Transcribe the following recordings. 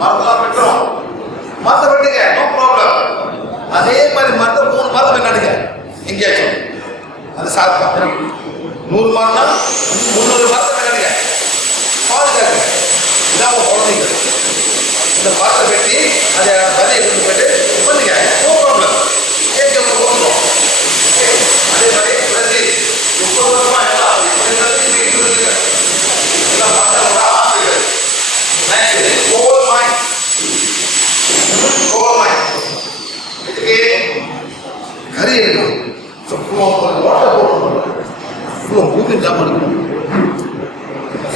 மரத்தெல்லாம் வெட்டுறோம், மரத்தை வெட்டுங்க, no problem. அதே மாதிரி மரத்தை 3 மரத்தை நடுங்க எங்கேயாச்சும், அது சாப்பிட்டா 100 மரம்னா 300 மரத்தை நடுங்க, பாதுகாக்க. இதான் உங்க குழந்தைங்க. இந்த மரத்தை வெட்டி அதை பதியை கொண்டு போயிட்டு பண்ணுங்க, நோ ப்ராப்ளம். கேட்க போகணும். அதே மாதிரி பிரதி 30 வருஷமா எல்லாம் மக்களோட ஆசைகள். கோல் மைன், கோல் மைன் இதுக்கு கறி எடுக்கணும், வாட்டர் போடணும், இவ்வளோ பூமி ஜாமான் எடுக்கணும்.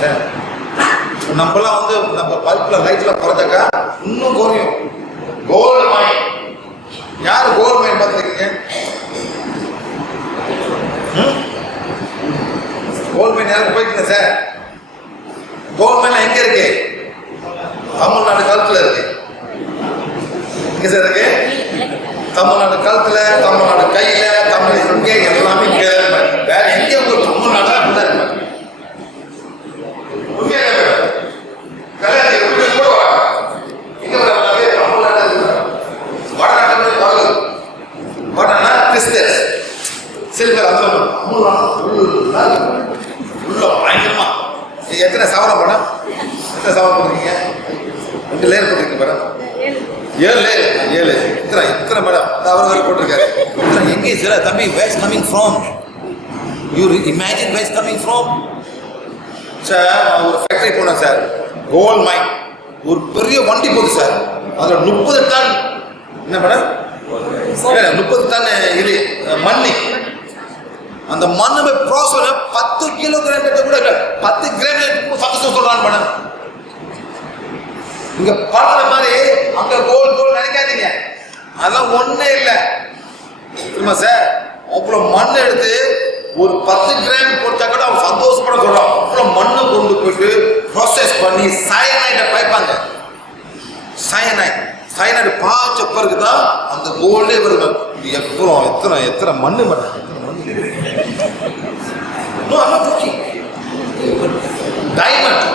சார் நம்மலாம் வந்து நம்ம பல்பில் லைட்டில் குறைச்சாக்கா இன்னும் குறையும். கோல்டு மைன், யார் கோல்டு மைன் பார்த்துருக்கீங்க? கோல்டு மைன் யாரும் போய்க்குங்க சார்? கோல்டு மைன் எங்க இருக்கு? தமிழ்நாடு கழுத்துல இருக்கு. எங்க சார் இருக்கு? தமிழ்நாடு கழுத்துல, தமிழ்நாடு கையில, தமிழ் இங்கே எல்லாமே இங்கே வேற எங்கே ஒரு தமிழ்நாடு அப்படிதான் இருப்பாங்க. சில்வர் பயங்கரமா. எத்தனை சவரம் படம், எத்தனை சவரம் போட்டிருக்கீங்க? 2 லேயர் போட்டிருக்கீங்க மேடம், 7 லேயர், 7 இத்தனை மேடம் அவர் வேறு போட்டிருக்காரு. எங்கே சார் தம்பி? Where is coming from? You imagine where is coming from? Sir நான் ஒரு ஃபேக்டரி போனேன் சார், கோல்ட் மைன். ஒரு பெரிய வண்டி போகுது சார், அதில் 30 டன் என்ன மேடம்? 30 டன் இது மண்ணு. அந்த மண்ணு ப்ராசஸ் 10 கிலோகிராம் கூட இல்லை, 10 கிராம் சந்தோஷம் சொல்றான் மேடம். இங்க படுற மாதிரி அங்க கோல் நினைக்காதீங்க, அதெல்லாம் ஒண்ணே இல்லை. தெரியுமா சார்? அவ்வளவு மண் எடுத்து ஒரு 10 கிராம் கொடுத்தா கூட அவன் சந்தோஷப்பட சொல்றான். அவ்வளவு மண்ணை கொண்டு போயிட்டு ப்ராசஸ் பண்ணி சயனைடை பாய்ப்பாங்க. சயனைடு பாய்ச்ச பிறகுதான் அந்த கோல்டே வருது. எவ்வளோ எத்தனை மண்ணு மேடம், டைமண்ட்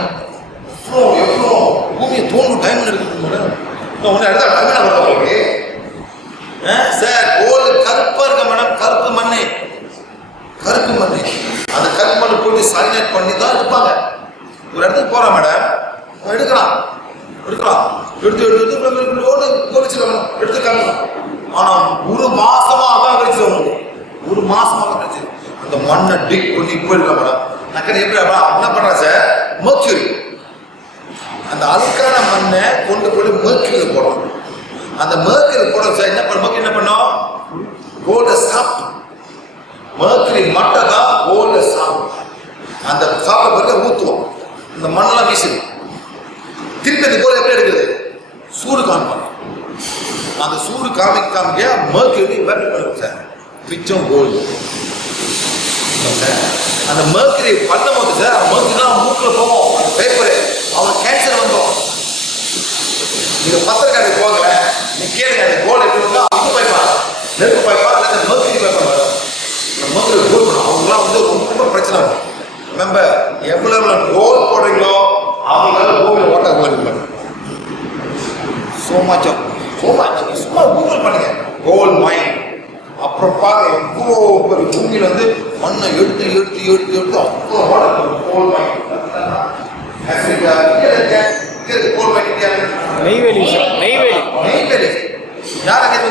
எவ்வளோ பூமியை தோணும் டைமண்ட் எடுக்கிறது மேடம். ஒன்று எடுத்தா டைமண்ட் வருது உங்களுக்கு சார். கோல்டு கருப்பா இருக்க மேடம், கருப்பு மண்ணு. அந்த கருப்பு மண்ணு போட்டு சைனைட் பண்ணி தான் எடுப்பாங்க. ஒரு இடத்துக்கு போறான் மேடம், எடுக்கலாம் எடுத்து எடுத்துக்காங்க. ஆனா 1 மாசமா அதான் கிடைச்சது, 1 மாசமா கிடைச்சது. அந்த மண்ணை டிக் பண்ணி போயிருக்க மேடம். நக்கன் எப்படி என்ன பண்றான் சார்? மெர்க்யூரி, அந்த அழுக்கான மண்ணை கொண்டு போய் மெர்க்யூரியில் போடுறோம். அந்த மெர்க்யூரி போட சார் என்ன பண்ணோம்? கோல்டை சாப்பிடும். மெர்க்யூரி மட்டும் தான் கோல்டை சாப்பிடும். அந்த சாப்பிட்ட பிறகு ஊற்றுவோம், இந்த மண்ணெல்லாம் வீசிடும். திருப்பி அந்த கோல் எப்படி எடுக்கிறது? சூடு காமிப்பாங்க. அந்த சூடு காமிக்க மெர்க்யூரி வேறு பண்ணுவோம் சார், மிச்சம் கோல்டு. அந்த மெர்க்யூரி பண்ணும்போது சார், மெர்க்யூரி தான் மூக்கில் போவோம், அந்த பேப்பரு அவனுக்கு கேன்சர் வந்துடும். நீங்க பத்திரக்காட்டுக்கு போகல, நீ கேளுங்க அந்த கோல்டு எப்படி இருக்கா? அவங்க பாய்ப்பான், நெருப்பு பாய்ப்பான், இல்லை மெர்க்யூரி பாய்ப்பான் மேடம். அந்த மெர்க்யூரி கோல் பண்ணும். அவங்களாம் வந்து ரொம்ப பிரச்சனை வரும். நம்ம எவ்வளவு கோல் போடுறீங்களோ அவங்களால கோவில் ஓட்ட போயிருக்க சும்மா கூகுள் பண்ணுங்க கோல் மைன். அப்புறம் பாருங்க எவ்வளோ பெரிய பூமியில் வந்து மண்ணை எடுத்து அவ்வளோ கோல் மைன். ஆப்பிரிக்கா கோல் மைன் இந்தியாவில் நெய்வேலி.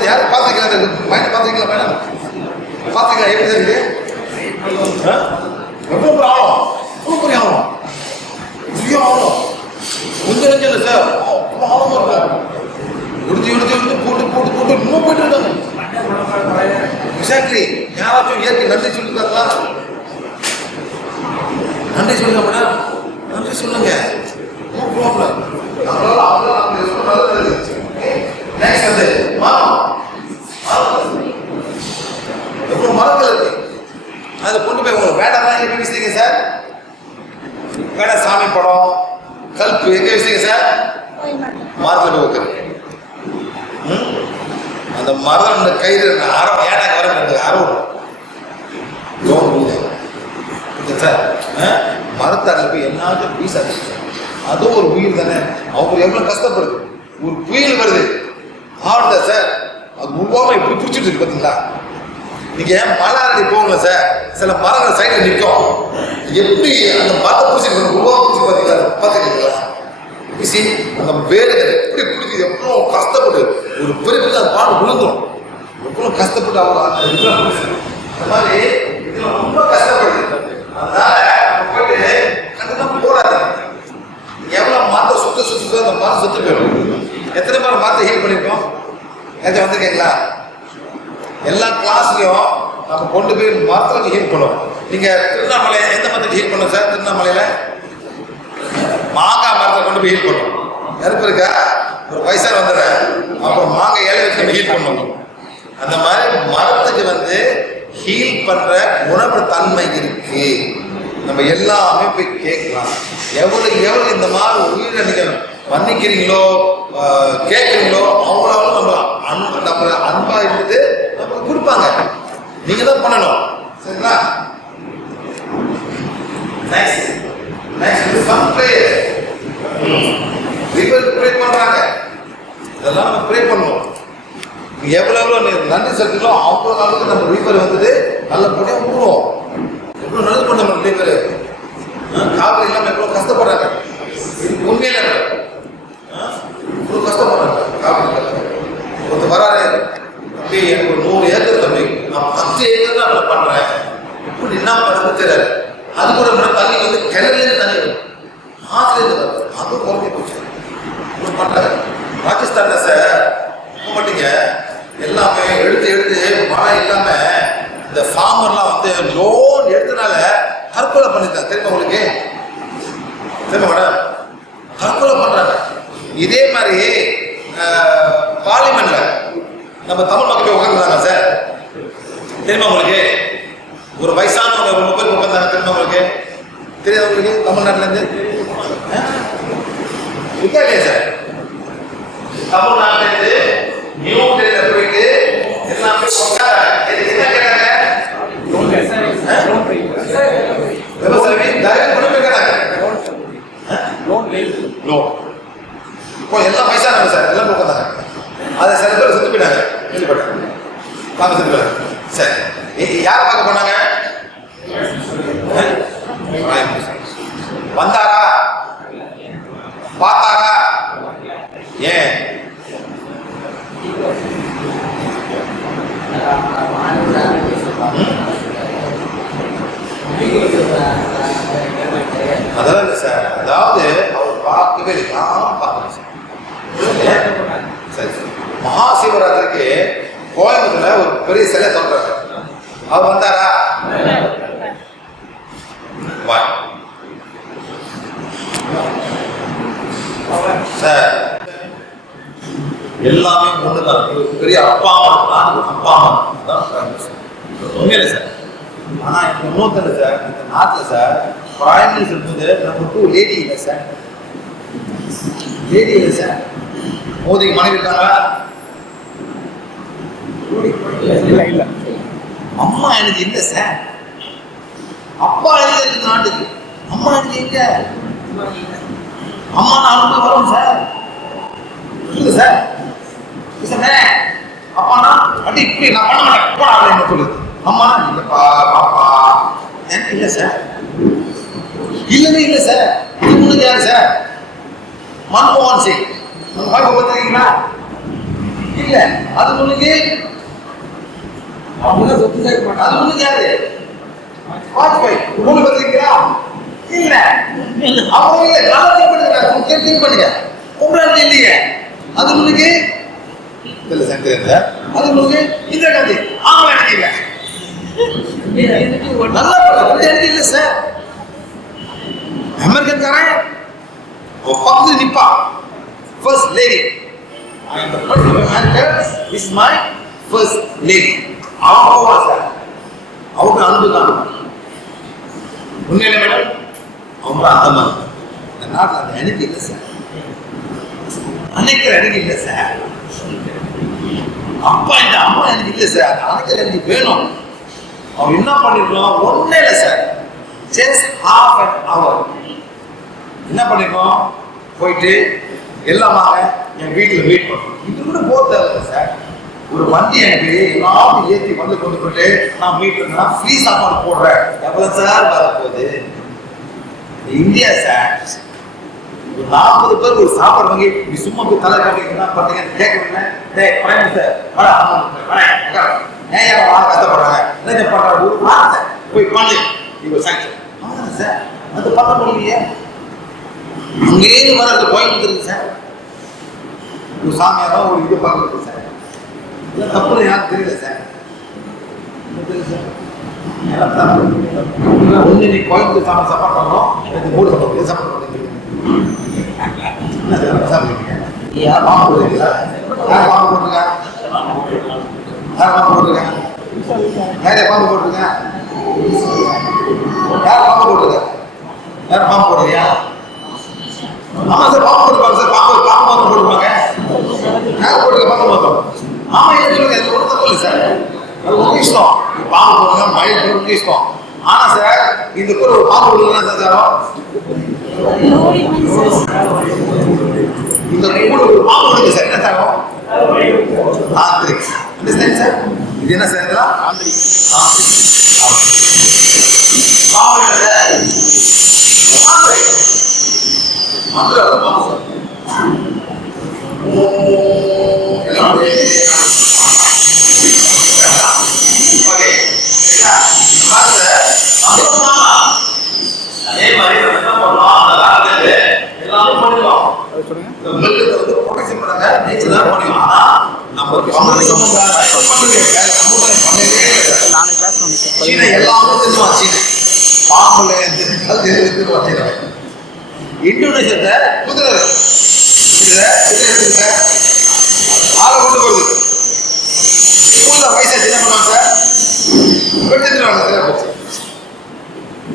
யாரும் பார்த்துக்கலாம், மைனை பார்த்துக்கலாம் மேடம், பார்த்துக்கலாம். எப்படி தெரியுது? எவ்வளோ பெரிய ஆழம், கொஞ்சம் நெஞ்சம் இல்லை சார், அவ்வளோ ஆழமாக இருக்கும். எடுத்து போட்டு இன்னும் போயிட்டு இருக்காங்க. எக்ஸாக்ட்லி. யாராச்சும் இயற்கை நன்றி சொல்லிருக்காங்களா? நன்றி சொல்லுங்க மேடம், நன்றி சொல்லுங்க, நோ ப்ராப்ளம். எவ்வளோ மரங்கள் இருக்கு, அதை கொண்டு போய் உங்களுக்கு வேண்டாம் எப்படி வீசுறீங்க சார்? வேண்டாம் சாமி படம் கல்பு எங்க வீசுறீங்க சார்? மரத்தில் வைக்கிறது. அந்த மரம் கயிறு அறம் ஏடாக வர அறம் சார். மரத்தாரில் போய் என்னாச்சும் வீசாது, அதுவும் ஒரு உயிர் தானே. அவங்க எவ்வளோ கஷ்டப்படுது. ஒரு புயல் வருது ஆடுதா சார், அது உருவாம இப்படி பிடிச்சிட்டு இருக்கு பார்த்தீங்களா? நீங்க மலை அடி போகல சார், சில மரங்கள் சைடில் நிற்கும், எப்படி அந்த மரத்தை பிடிச்சிட்டு உருவா பிடிச்சி பார்த்தீங்களா? பார்த்துருக்கீங்களா? பிசி அந்த வேர்கள் எப்படி பிடிச்சி எவ்வளோ கஷ்டப்பட்டு ஒரு பெரிய அந்த பாடு விழுந்துடும், எவ்வளோ கஷ்டப்பட்டு அவங்க அந்த மாதிரி இதுல ரொம்ப கஷ்டப்படுது. அதனால போயிட்டு கண்டுதான் போராது. எவ்வளோ மரத்தை சுத்த அந்த மரம் சுற்றி போயிடும். எத்தனை பேர் மரத்தை ஹீல் பண்ணியிருக்கோம்? ஏதாச்சும் வந்திருக்கீங்களா? எல்லா கிளாஸ்லையும் நம்ம கொண்டு போய் மரத்தில் ஹீல் பண்ணுவோம். நீங்கள் திருவண்ணாமலை எந்த மரத்துக்கு ஹீல் பண்ணுவோம் சார்? திருவண்ணாமலையில் மாங்காய் மரத்தை கொண்டு போய் ஹீல் பண்ணுவோம். நெருப்பு இருக்கா? ஒரு வயசாக வந்துடுறேன், அப்புறம் மாங்காய் இலை வச்சு நம்ம ஹீல் பண்ணுவோம். அந்த மாதிரி மரத்துக்கு ஹீல் பண்ணுற உணவு தன்மை இருக்கு. நம்ம எல்லாமே போய் கேட்கலாம். எவ்வளவு இந்த மாதிரி உயிரை நீங்கள் மன்னிக்கிறீங்களோ கேட்குறீங்களோ அவ்வளோ நம்ம அன்பா இருந்தது நமக்கு கொடுப்பாங்க. நீங்க தான் பண்ணணும். சரிங்களா? ப்ரே பண்றாங்க, இதெல்லாம் நம்ம ப்ரே பண்ணுவோம். எவ்வளவு நன்றி செலுத்தீங்களோ அவ்வளோ அளவுக்கு நம்ம ரீஃபர் நல்லபடியாக விடுவோம். எவ்வளோ நல்லது பண்ண நம்ம ரீஃபர் காவிரி இல்லாமல் எவ்வளோ கஷ்டப்படுறாங்க. உண்மையில இவ்வளோ கஷ்டப்படுறாங்க காவிரி. ஒருத்தர் வராரு, தம்பி எனக்கு ஒரு 100 ஏக்கர் தம்பி, நான் 10 ஏக்கர் தான் நான் பண்ணுறேன், இப்படி என்ன பண்ணுறது தெரியாது. அது கூட தண்ணி கிணறுலேருந்து தண்ணி வரும், ஆற்றுலேருந்து வருது, அதுவும் குறைஞ்சி போச்சு. இப்படி பண்ணுறாங்க. ராஜஸ்தானில் சார் மாட்டீங்க எல்லாமே எடுத்து மழை இல்லாமல் இந்த ஃபார்மர்லாம் லோன் எடுத்தனால தற்கொலை பண்ணிட்டாங்க. தெரியுமா உங்களுக்கு? தெரியுமா மேடம்? தற்கொலை பண்ணுறாங்க. இதே மாதிரி பார்லிமெண்ட்ல நம்ம தமிழ் மக்கள் உட்காந்துருந்தாங்க சார். தெரியுமா உங்களுக்கு? ஒரு வயசானவங்க 30 பேர் உட்காந்தாங்க. தெரியுமா உங்களுக்கு? தெரியாது உங்களுக்கு? தமிழ்நாட்டிலேருந்து இருக்கா இல்லையா சார்? தமிழ்நாட்டிலேருந்து நியூ டெல்லியில் போயிட்டு எல்லாமே என்ன கேட்டாங்க? விவசாயி தயவு கொண்டு கேட்டாங்க லோன். இப்போ எல்லாம் வயசானவங்க சார், எல்லாம் உட்காந்தாங்க. அதை சில பேர் சுற்றி போயிட்டாங்க, கேள்விப்பட்டாங்க. வாங்க சுற்றி போயிட்டாங்க. சரி, யாரை பார்க்க போனாங்க? வந்தாரா? பார்த்தாரா? ஏன்? அதெல்லாம் இல்லை சார். அதாவது அவர் பார்க்கவே இல்லை, நான் பார்க்கணும் சார். சரி, மகா சிவராத்திரிக்கு கோயம்புத்தூர்ல ஒரு பெரிய சிலை தோன்றாரு. அவர் வந்தாரா? சார் எல்லாமே ஒண்ணுதான். பெரிய அப்பா அம்மா தான் உண்மையில சார். ஆனா இப்ப இன்னொருத்தர சார், இந்த நாட்டுல sir prime minister number 2 lady இல்லை சார். லேடி இல்லை சார். மோதிக்கு மனைவி இருக்காங்களா? இல்ல. அம்மா எனக்கு இல்லை சார். அப்பா எங்க இருக்கு நாட்டுக்கு? அம்மா எனக்கு எங்க? அம்மா நான் வரும் சார். இல்ல சார். அப்பானா அப்படி இப்படி நான் பண்ண மாட்டேன் போடா என்ன சொல்லுது. அம்மா இல்லப்பா பாப்பா எனக்கு இல்லை சார். இல்லவே இல்லை சார். இது முன்னுக்கு யாரு சார்? மன்மோகன் சிங். உங்க வாய்ப்பு பார்த்துருக்கீங்களா? இல்ல. அது முன்னுக்கு அவங்க சொத்து சேர்க்க மாட்டாங்க. அது முன்னுக்கு யாரு? வாஜ்பாய். மூணு பார்த்துருக்கீங்களா? இல்ல. அவங்க இல்லை. நல்லா திங்க் பண்ணுங்க. உங்களால இல்லையே. அது முன்னுக்கு இல்ல சார். அது முன்னுக்கு இந்திரா காந்தி. ஆமா எனக்கு இல்லை. நல்லா எனக்கு இல்லை சார். அமெரிக்கன்காரன் பக்கத்துல நிப்பா. First lady. I am the president of America. This is my first lady. அவங்க சார். அவங்க அன்பு தான். உண்மையிலே மேடம் அவங்க அந்த மாதிரி. இந்த நாட்டில் அந்த எனக்கு இல்லை சார். அன்னைக்கு எனக்கு இல்லை சார். அப்பா இந்த அம்மா எனக்கு இல்லை சார். அன்னைக்கு எனக்கு வேணும். அவன் என்ன பண்ணிருக்கோம்? ஒன்னே இல்லை sir. Just half an hour. என்ன பண்ணிருக்கோம்? போயிட்டு எல்லாமாங்க என் வீட்டில் வெயிட் பண்ணும். இது கூட போக தேவை சார். ஒரு வண்டி எனக்கு எல்லாரும் ஏற்றி வந்து கொண்டு போட்டு நான் மீட் ஃப்ரீ சாப்பாடு போடுறேன். எவ்வளவு சார் வரப்போகுது? India sir. ஒரு 40 பேர் ஒரு சாப்பாடு வாங்கி நீ சும்மா போய் தலை காட்டி என்ன பண்றீங்கன்னு கேட்கறீங்க. டேய் பிரைம் சார் வாடா ஏன் கஷ்டப்படுறாங்க என்ன பண்றாங்க ஒரு வார்த்தை போய் பண்ணு இப்போ சாங்ஷன் ஆமாம் சார். அது பண்ண முடியலையே. அங்கேயிருந்து வர அந்த பாயிண்ட் இருக்கு சார். ஒரு சாமியாரோ ஒரு இது பார்க்குறது சார். இல்லை தப்பு யாரும் தெரியல சார். ஒன்று நீ கோயம்புத்தூர் சாமி சப்போர்ட் பண்ணணும். எனக்கு 3 சப்போர்ட் சப்போர்ட் பண்ணிக்கிறீங்க. யார் பாம்பு போடுறீங்களா? யார் பாம்பு போட்டுருக்கா? யார் பாம்பு போட்டுருக்கேன்? நிறைய பாம்பு போட்டுருக்கேன். யார் பாம்பு போட்டுருக்க? யார் பாம்பு போடுறியா? ஆமா சார் பாம்பு போட்டுருப்பாங்க சார். பாம்பு பாம்பு பாம்பு போட்டுருப்பாங்க. யார் போட்டுருக்க பாம்பு பார்த்தோம்? ஆமா என்ன சொல்லுங்க, அது ஒன்றும் தப்பு இல்லை சார். அது உங்க இஷ்டம். பாம்பு போடுங்க மயில் போடுங்க இஷ்டம். ஆனா சார் இந்த கூட ஒரு பாம்பு போடுறதுனா சார் இந்த கூட ஒரு பாம்பு போடுங்க சார் என்ன சார்? ஆந்திரிக்ஸ். Understand sir? இது என்ன சார்? இதெல்லாம் ஆந்திரிக்ஸ். பாம்பு மந்திரம் பாம்பு அதே மாதிரி நம்ம என்ன பண்ணலாம், அந்த காலத்துல எல்லாரும் பண்ணிடுவோம். இந்த மிருகத்தை வந்து ப்ரொடெக்ஷன் பண்ணாங்க நேச்சர் தான் பண்ணிடுவோம். ஆனா நம்ம சீனா எல்லாமே தெரிஞ்சுவான். சீனா பாம்புல தெரிஞ்சுவான். இந்தோனேஷியத்தை குதிரை ஆளை கொண்டு போகுது. ஸ்கூல்ல வயசாச்சு என்ன பண்ணுவாங்க சார்? வெட்டிடுவாங்க.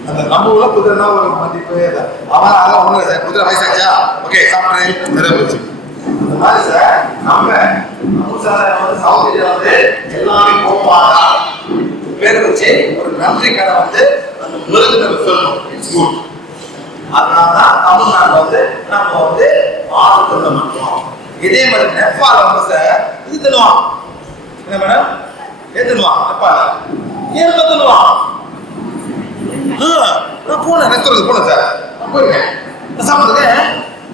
அந்த நம்ம ஊர்ல குதிரைனா ஒரு மதிப்பு அவன் அதெல்லாம் ஒண்ணு சார். குதிரை வயசாச்சா ஓகே சாப்பிட்றேன் நிறைய போச்சு. அந்த மாதிரி சார் நம்ம சவுத் இந்தியா வந்து எல்லாமே கோப்பாடா பேரை வச்சு ஒரு நன்றி கடை வந்து அந்த மிருகத்தை சொல்லணும். It's good. அதனாலதான் தமிழ்நாடு வந்து நம்ம வந்து ஆறு மட்டும். இதே மாதிரி நெப்பால் வந்து சார் இது தின்னுவான். என்ன மேடம்? ஏத்துனுவான் நெப்பால் ஏன் தின்னுவான். நான் போனேன் ரெஸ்டாரண்ட் போனேன் சார். நான் போயிருக்கேன். நான் சாப்பிட்டுருக்கேன்.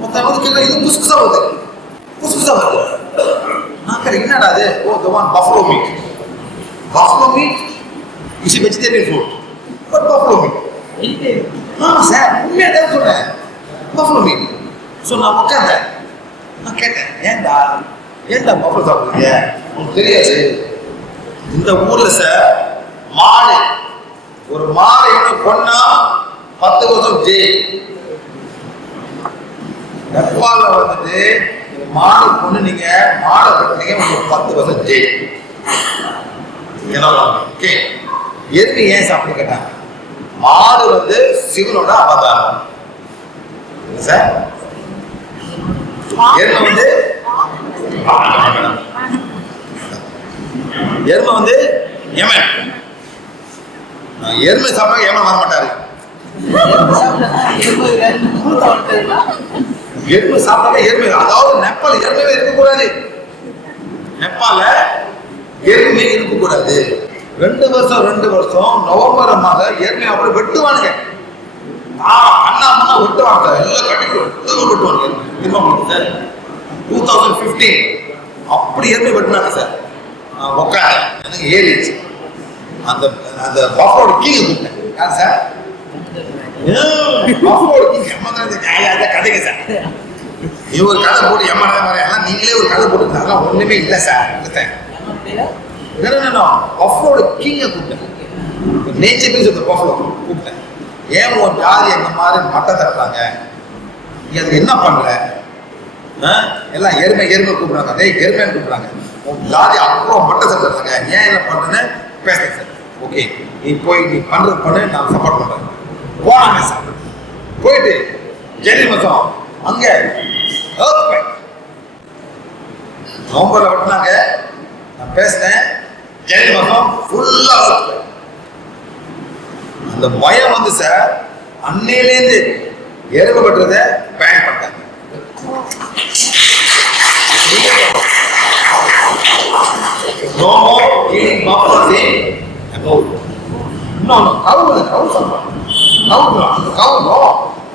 மொத்தம் வந்து கேட்க இது புதுசு புதுசாக வருது. புதுசு புதுசாக வருது. நான் கேட்க என்னடா அது? Oh the one buffalo meat. Buffalo meat is vegetarian food but buffalo meat. ஆமாம் சார் உண்மையாக தான் சொல்கிறேன். Buffalo meet. ஸோ நான் உட்காந்தேன். நான் கேட்டேன் ஏன்டா பஃபலோ சாப்பிடுறீங்க? உங்களுக்கு தெரியாது. இந்த ஊரில் சார் மாடு ஒரு மாடை இன்னும் கொன்னா 10 வருஷம் ஜெயில். நெப்பால வந்துட்டு மாடு கொண்டு நீங்க மாடை கட்டினீங்க உங்களுக்கு 10 வருஷம் ஜெயில். ஓகே எருமை ஏன் சாப்பிட்டு கேட்டாங்க? மாடு வந்து சிவனோட அவதாரம் சார். எருமை வந்து யமன். எருமை சாப்பிட்டா யமன் வர மாட்டாரு. எருமை சாப்பிட்டா எருமை அதாவது நெப்பால் எருமையே இருக்கக்கூடாது. நெப்பால எருமை இருக்கக்கூடாது. 2 வருஷம் நவம்பர் மாதம் எருமை அப்படி வெட்டுவானுங்க. அண்ணா வெட்டுவாங்க எல்லாம் கட்டிட்டு வெட்டுவாங்க. 2015 அப்படி எருமை வெட்டினாங்க சார். உட்கார எனக்கு ஏறிடுச்சு. அந்த அந்த பஃபலோட கிங் கூப்பிட்டேன். யார் சார்? பஃபலோட கிங் எம்மா கதைங்க சார். நீ ஒரு கதை போட்டு எம்மா எல்லாம் நீங்களே ஒரு கதை போட்டு அதெல்லாம் ஒண்ணுமே இல்லை சார். பஃபலோட கிங்கை கூப்பிட்டேன். Nature means of the buffalo கூப்பிட்டேன். ஏன் உன் ஜாதி அந்த மாதிரி மட்டை தட்டுறாங்க? நீ அதுக்கு என்ன பண்ற? எல்லாம் எருமை கூப்பிடுறாங்க. அதே எருமைன்னு கூப்பிடுறாங்க. உன் ஜாதி அப்புறம் மட்டை தட்டுறாங்க. ஏன் என்ன பண்றேன்னு பேசுறேன் சார். ஓகே நீ போய் நீ பண்றது பண்ணு, நான் சப்போர்ட் பண்றேன். போனாங்க சார். போயிட்டு ஜெனி மசம் அங்க நவம்பர்ல வெட்டினாங்க. நான் பேசினேன். ஜெனி மசம் ஃபுல்லா அந்த பயம் வந்து சார் அன்னையிலேருந்து எருமை வெட்டுறதை பேன் பண்ணிட்டாங்க. No more killing buffaloes in above. இன்னொன்று கவு சொல்றான். கவு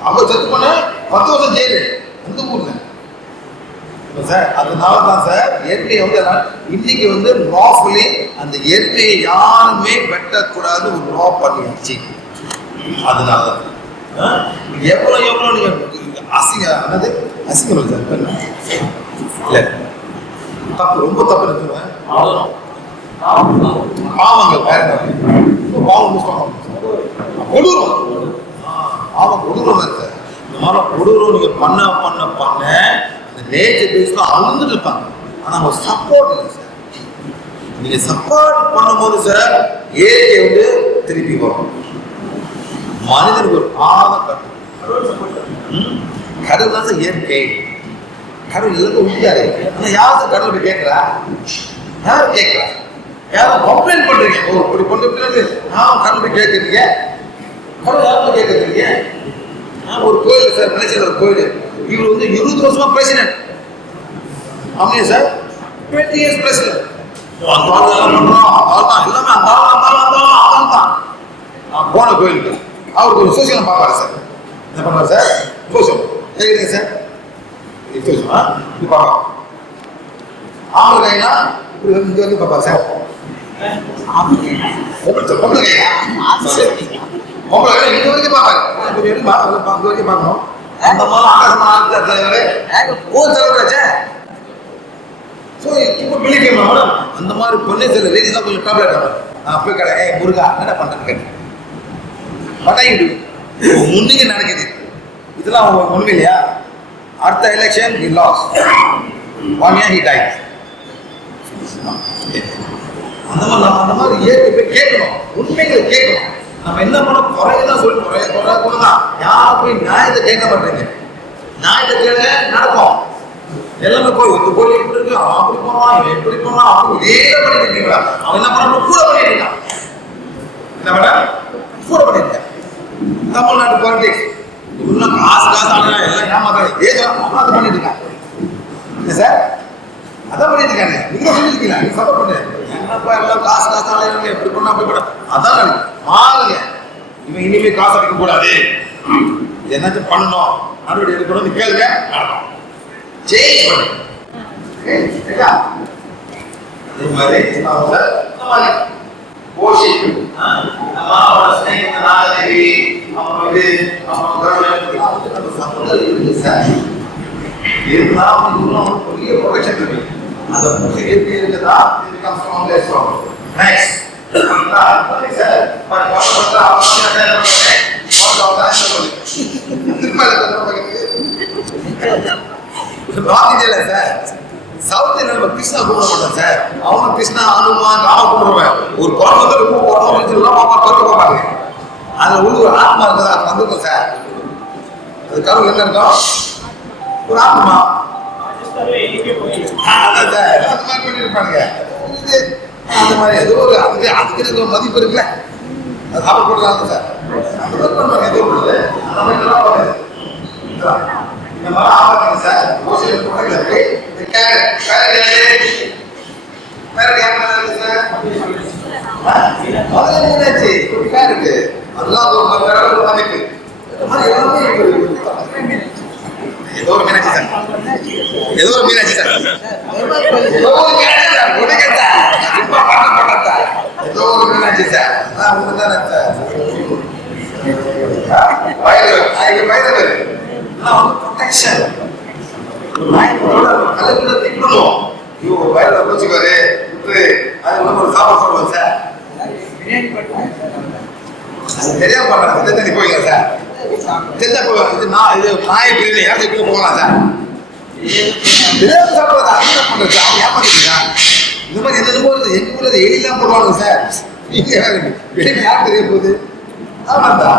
அவங்க செத்து பண்ண 10 வருஷம் ஜெயிலு அந்த ஊர்ல சார். அதனால தான் சார் இயற்கையை வந்து இன்னைக்கு வந்து லாஃபுல்லி அந்த இயற்கையை யாருமே வெட்டக்கூடாது ஒரு லா பண்ணியாச்சு. அதனால தான் எவ்வளோ நீங்க அசிங்கம் சார் இல்லை தப்பு, ரொம்ப தப்பு இருக்குவேன். பாவங்கள் வேற பாவம் கொடூரம் கொடூரம் இருக்கு. இந்த மாதிரி கொடூரம் நீங்க பண்ண இந்த நேச்சர் பேஸ்ல அழுந்துட்டு இருப்பாங்க. ஆனா அவங்க சப்போர்ட் இல்லை சார். நீங்க சப்போர்ட் பண்ணும்போது சார் இயற்கை வந்து திருப்பி வரும். மனிதனுக்கு ஒரு பாவம் கடவுள் தான் சார் இயற்கை. கடவுள் எல்லாருக்கும் உண்டாரு. ஆனா யாரும் கடவுள் போய் கேட்கிறா? யாரும் கேட்கிறா? யாரும் கம்ப்ளைண்ட் பண்றீங்க? ஓ இப்படி கொண்டு நான் கடவுள் போய் கேட்கறீங்க. கடவுள் யாரும் கேட்கறீங்க? ஒரு கோயில் சார், மலேசியாவில் ஒரு கோயில். இவர் வந்து 20 வருஷமா பிரசிடென்ட். அப்படியே சார் 20 years பிரசிடென்ட். எல்லாமே அந்த போன கோயிலுக்கு அவருக்கு ஒரு சோசியல் பார்ப்பாரு சார். என்ன பண்ணுவார் சார்? சோசியல் கேட்குறீங்க சார்? இப்படி பார்க்கலாம். ஆம்பளை கைனா இப்படி வந்து இங்கே வந்து பார்ப்பாரு சார். பொம்பளை கையா பொம்பளை கையில இங்க வரைக்கும் பார்ப்பாரு. அங்கே வரைக்கும் பார்க்கணும். அந்த மாதிரி ஆகாசமான தலைவர் கோல் தலைவராச்சே. ஸோ இப்போ பிள்ளைக்கு மேடம் அந்த மாதிரி பொண்ணு சில லேடிஸ் தான் கொஞ்சம் டேப்லெட் ஆகும். போய் கடை முருகா என்ன பண்ணுறேன்னு கேட்டேன். பட்டாயிடு முன்னிங்க நடக்குது. இதெல்லாம் அவங்க ஒன்றுமே இல்லையா? அடுத்த election he lost 1 year he died. அந்த மாதிரி ஏற்க போய் கேட்கணும், உண்மைகளை கேட்கணும். நம்ம என்ன பண்ண குறையதான் சொல்லி குறைதான். யாரும் போய் நியாயத்தை கேட்க மாட்டேங்க. நியாயத்தை கேட்க நடக்கும். எல்லாமே போய் ஒரு கோழி எப்படி இருக்கு, அவன் அப்படி போனான், இவன் எப்படி போனான், அப்படி இதே பண்ணிட்டு இருக்கீங்களா? அவன் என்ன பண்ண கூட பண்ணிட்டு இருக்கான். என்ன பண்ண கூட பண்ணிட்டு இருக்கான். தமிழ்நாட்டு பாலிடிக்ஸ் இன்னும் காசு ஆனா எல்லாம் ஏமாத்தாங்க. ஏஜெல்லாம் அதை பண்ணிட்டு இருக்காங்க. இல்லை சார் அதான் பண்ணிட்டு இருக்காங்க. நீங்க சொல்லிருக்கீங்களா? நீங்க சப்போர்ட் பண்ணு. என்னப்பா எல்லாம் காசு ஆனா எப்படி பண்ணா அப்படி பண்ண அதான் மாறுங்க. இவன் இனிமே காசு அடிக்க கூடாது, என்னாச்சும் பண்ணணும், நடவடிக்கை எடுக்கணும் கேளுங்க, நடக்கும். சேஞ்ச் பண்ணு. இது மாதிரி போஷி பெரிய ப்ரொடக்ஷன் இருக்கு. அந்த இருக்குதா நெக்ஸ்ட் சார் சவுத் இந்தியாவில் கிருஷ்ணா கூப்பிட மாட்டோம் சார். அவங்க கிருஷ்ணா அனுமான் ராம கூப்பிடுவேன். ஒரு குழந்தை பார்ப்பாங்க. அதுல ஒரு ஆத்மா இருக்குதா? அது வந்துருக்கும் சார். அதுக்காக என்ன இருக்கும்? ஒரு ஆத்மா பண்ணிருப்பானுங்க. அந்த மாதிரி ஏதோ ஒரு அதுக்கு ஒரு மதிப்பு இருக்குல்ல, அது சாப்பிட போடுறாங்க சார். அந்த மாதிரி பண்ணுவாங்க. ஏதோ இந்த மாதிரி ஆபாங்க சார். அதெல்லாம் ஒரு மதிப்பு. இந்த மாதிரி எல்லாமே ஏதோ ஒரு மீனாட்சி சார், ஏதோ ஒரு மீனாட்சி சார், ஏதோ ஒரு மீனாட்சி சார், ஏதோ ஒரு மீனாட்சி சார். அவங்க தானே சார் ப்ரொடெக்ஷன். கலக்குள்ள திட்டணும். இவங்க வயல வச்சுக்காரு அது ஒரு சாப்பாடு சொல்லுவோம் சார். அது தெரியாம பண்றாங்க. தண்ணி போய்ங்க சார். தெரிஞ்சா போவாங்க. இது நாய் பிரிவு யாருக்கு போகலாம் சார். தெரியாம சாப்பிடுறது அதுதான் பண்றது. அவங்க ஏமாத்திருக்கான். இந்த மாதிரி என்னென்ன போகுது எங்க ஊர்ல எலிலாம் போடுவாங்க சார். நீங்க வெளியே யாருக்கு தெரிய போகுது? ஆமாண்டா